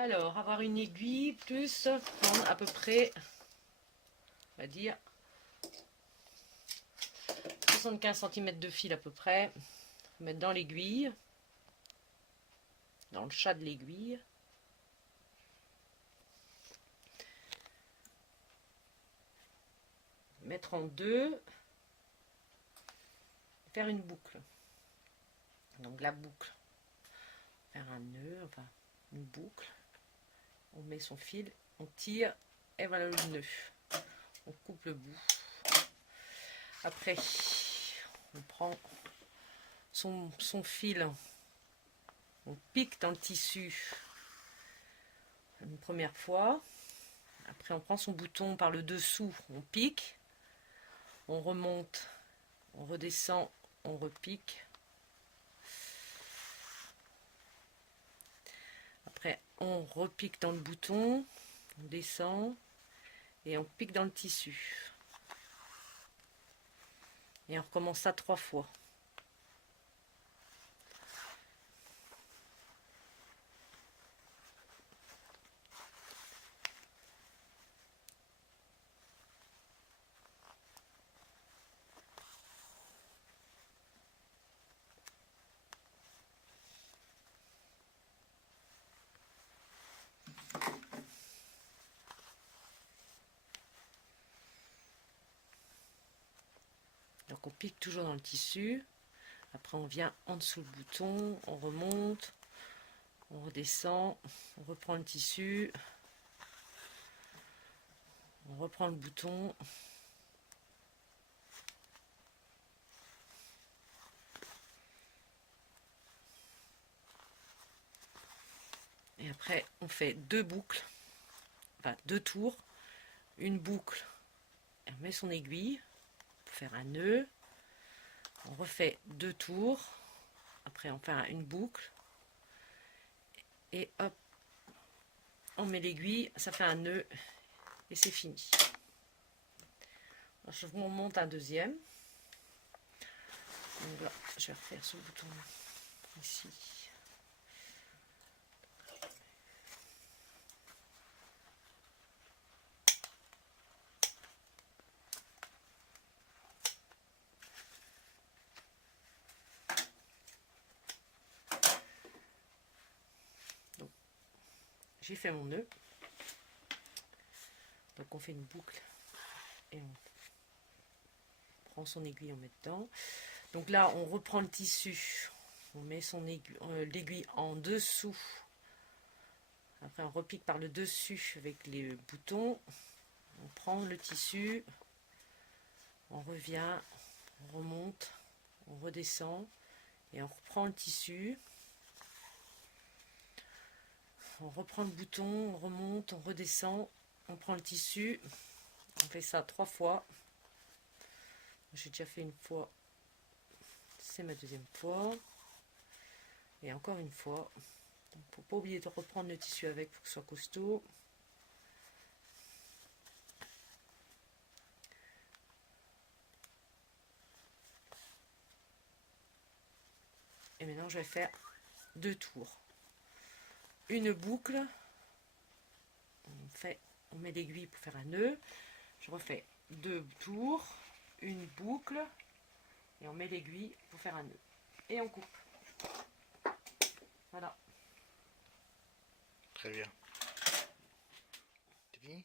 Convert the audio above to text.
Alors, avoir une aiguille plus prendre à peu près, on va dire, 75 cm de fil à peu près. Mettre dans l'aiguille, dans le chat de l'aiguille. Mettre en deux. Faire une boucle. Donc la boucle. Faire un nœud, enfin une boucle. On met son fil, on tire et voilà le nœud. On coupe le bout. Après, on prend son fil, on pique dans le tissu une première fois. Après, on prend son bouton par le dessous, on pique, on remonte, on redescend, on repique. Après, on repique dans le bouton, on descend et on pique dans le tissu. Et on recommence ça 3 fois. Donc on pique toujours dans le tissu. Après on vient en dessous le bouton, on remonte, on redescend, on reprend le tissu, on reprend le bouton. Et après on fait 2 boucles, enfin 2 tours, une boucle, et on met son aiguille pour faire un nœud. On refait 2 tours, après on fait une boucle, et hop, on met l'aiguille, ça fait un nœud, et c'est fini. Alors, je vous monte un deuxième. Donc là, je vais refaire ce bouton ici. Donc, j'ai fait mon nœud. Donc on fait une boucle et on prend son aiguille, on met dedans. Donc là, on reprend le tissu, on met son l'aiguille en dessous. Après, on repique par le dessus avec les boutons. On prend le tissu, on revient, on remonte, on redescend et on reprend le tissu. On reprend le bouton, on remonte, on redescend, on prend le tissu. On fait ça 3 fois. J'ai déjà fait une fois. C'est ma deuxième fois. Et encore une fois. Il ne faut pas oublier de reprendre le tissu avec pour que ce soit costaud. Et maintenant, je vais faire 2 tours. Une boucle. On met l'aiguille pour faire un nœud. Je refais 2 tours. Une boucle. Et on met l'aiguille pour faire un nœud. Et on coupe. Voilà. Très bien. C'est fini ?